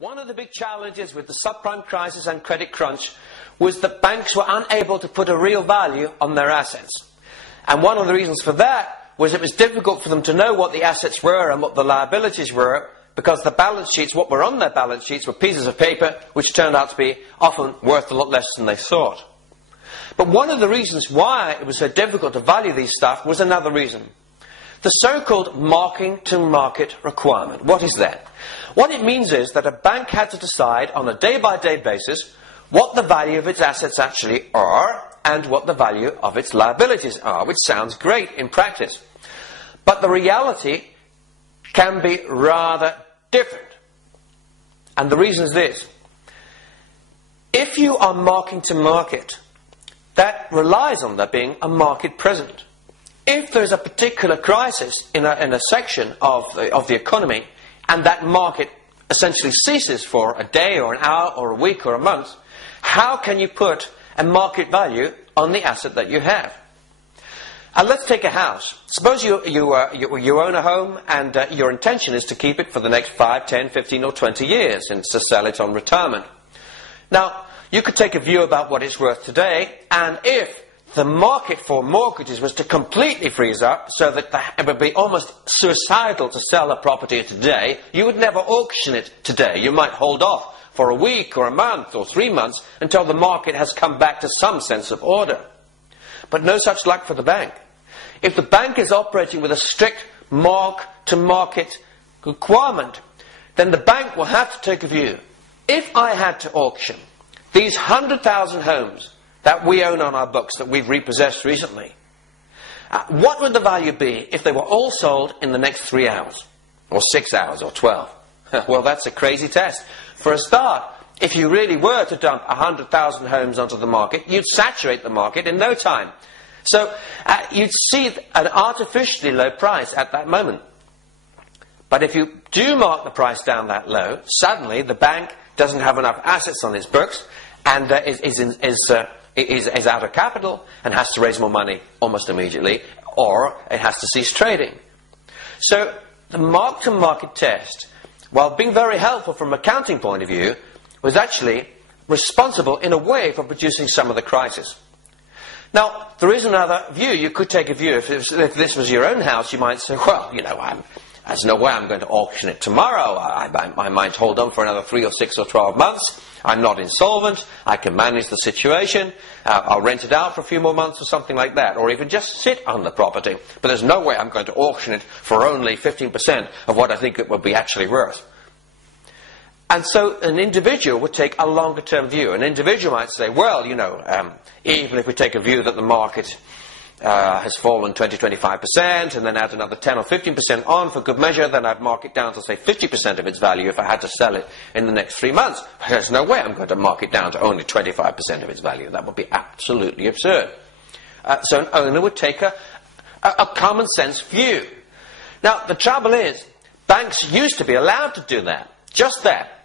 One of the big challenges with the subprime crisis and credit crunch was that banks were unable to put a real value on their assets. And one of the reasons for that was it was difficult for them to know what the assets were and what the liabilities were, because the balance sheets, what were on their balance sheets, were pieces of paper which turned out to be often worth a lot less than they thought. But one of the reasons why it was so difficult to value these stuff was another reason. The so-called marking-to-market requirement. What is that? What it means is that a bank had to decide on a day-by-day basis what the value of its assets actually are and what the value of its liabilities are, which sounds great in practice. But the reality can be rather different. And the reason is this. If you are marking to market, that relies on there being a market present. If there's a particular crisis in a section of the economy, and that market essentially ceases for a day or an hour or a week or a month, how can you put a market value on the asset that you have? And let's take a house. Suppose you own a home and your intention is to keep it for the next 5, 10, 15 or 20 years and to sell it on retirement. Now, you could take a view about what it's worth today, and if the market for mortgages was to completely freeze up so that it would be almost suicidal to sell a property today, you would never auction it today. You might hold off for a week or a month or 3 months until the market has come back to some sense of order. But no such luck for the bank. If the bank is operating with a strict mark-to-market requirement, then the bank will have to take a view. If I had to auction these 100,000 homes that we own on our books that we've repossessed recently, what would the value be if they were all sold in the next 3 hours, or 6 hours, or 12? Well, that's a crazy test. For a start, if you really were to dump 100,000 homes onto the market, you'd saturate the market in no time. So you'd see an artificially low price at that moment. But if you do mark the price down that low, suddenly the bank doesn't have enough assets on its books and is out of capital and has to raise more money almost immediately, or it has to cease trading. So the mark-to-market test, while being very helpful from an accounting point of view, was actually responsible in a way for producing some of the crisis. Now, there is another view. You could take a view. If this was your own house, you might say, well, you know, there's no way I'm going to auction it tomorrow. I might hold on for another 3 or 6 or 12 months. I'm not insolvent. I can manage the situation. I'll rent it out for a few more months or something like that. Or even just sit on the property. But there's no way I'm going to auction it for only 15% of what I think it will be actually worth. And so an individual would take a longer term view. An individual might say, well, you know, even if we take a view that the market has fallen 20-25% and then add another 10 or 15% on for good measure, then I'd mark it down to say 50% of its value if I had to sell it in the next 3 months. There's no way I'm going to mark it down to only 25% of its value. That would be absolutely absurd. So an owner would take a common sense view. Now, the trouble is, banks used to be allowed to do that. Just that.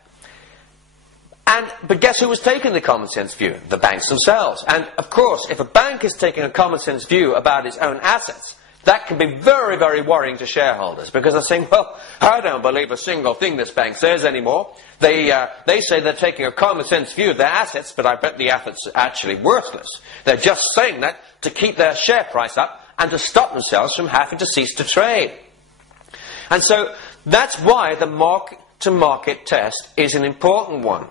But guess who was taking the common sense view? The banks themselves. And of course, if a bank is taking a common sense view about its own assets, that can be very, very worrying to shareholders, because they're saying, well, I don't believe a single thing this bank says anymore. They say they're taking a common sense view of their assets, but I bet the assets are actually worthless. They're just saying that to keep their share price up and to stop themselves from having to cease to trade. And so that's why the mark-to-market test is an important one.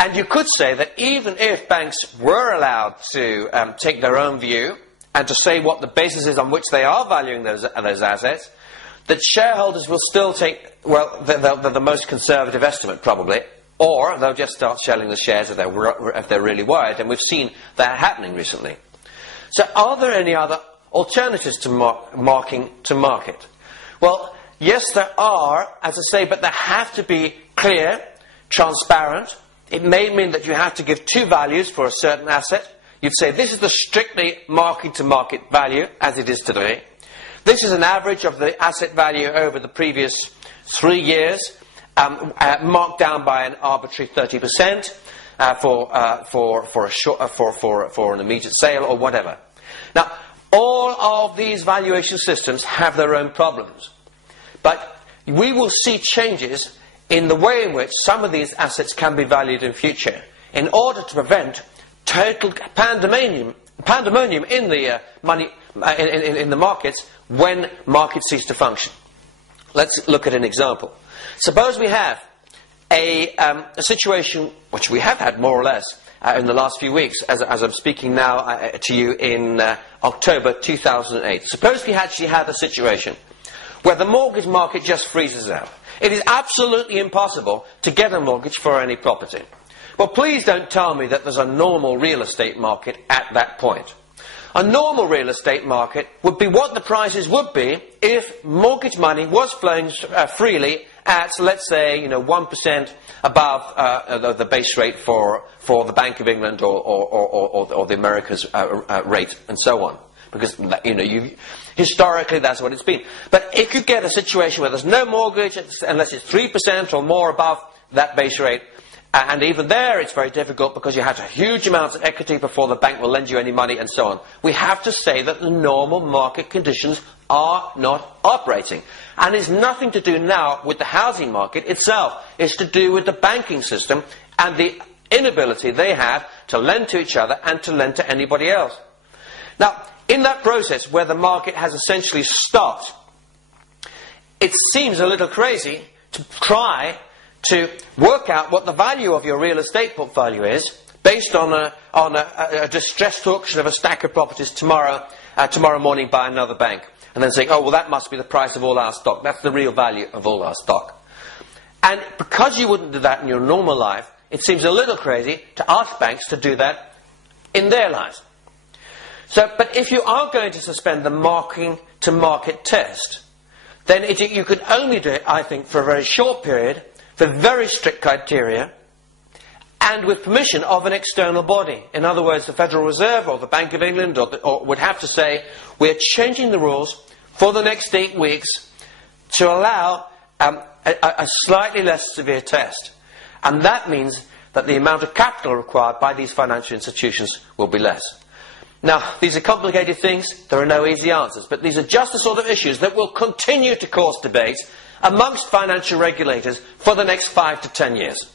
And you could say that even if banks were allowed to take their own view and to say what the basis is on which they are valuing those assets, that shareholders will still take, well, the most conservative estimate probably, or they'll just start selling the shares if they're really worried, and we've seen that happening recently. So are there any other alternatives to marking to market? Well, yes, there are, as I say, but they have to be clear, transparent. It may mean that you have to give 2 values for a certain asset. You'd say this is the strictly market-to-market value, as it is today. This is an average of the asset value over the previous 3 years, marked down by an arbitrary 30% for an immediate sale or whatever. Now, all of these valuation systems have their own problems, but we will see changes in the way in which some of these assets can be valued in future, in order to prevent total pandemonium in the in the markets when markets cease to function. Let's look at an example. Suppose we have a situation which we have had more or less in the last few weeks, as I'm speaking now to you in October 2008. Suppose we actually had a situation where the mortgage market just freezes out. It is absolutely impossible to get a mortgage for any property. Well, please don't tell me that there's a normal real estate market at that point. A normal real estate market would be what the prices would be if mortgage money was flowing freely at, let's say, 1% above the base rate for the Bank of England or the America's rate, and so on. Because historically that's what it's been. But if you get a situation where there's no mortgage unless it's 3% or more above that base rate, and even there it's very difficult because you have to have huge amounts of equity before the bank will lend you any money, and so on. We have to say that the normal market conditions are not operating. And it's nothing to do now with the housing market itself. It's to do with the banking system and the inability they have to lend to each other and to lend to anybody else. Now, in that process where the market has essentially stopped, it seems a little crazy to try to work out what the value of your real estate portfolio is based on a distressed auction of a stack of properties tomorrow morning by another bank, and then saying, oh, well, that must be the price of all our stock. That's the real value of all our stock. And because you wouldn't do that in your normal life, it seems a little crazy to ask banks to do that in their lives. But if you are going to suspend the marking-to-market test, then you could only do it, I think, for a very short period, for very strict criteria, and with permission of an external body. In other words, the Federal Reserve or the Bank of England or would have to say, we're changing the rules for the next 8 weeks to allow a slightly less severe test. And that means that the amount of capital required by these financial institutions will be less. Now, these are complicated things. There are no easy answers. But these are just the sort of issues that will continue to cause debate amongst financial regulators for the next 5 to 10 years.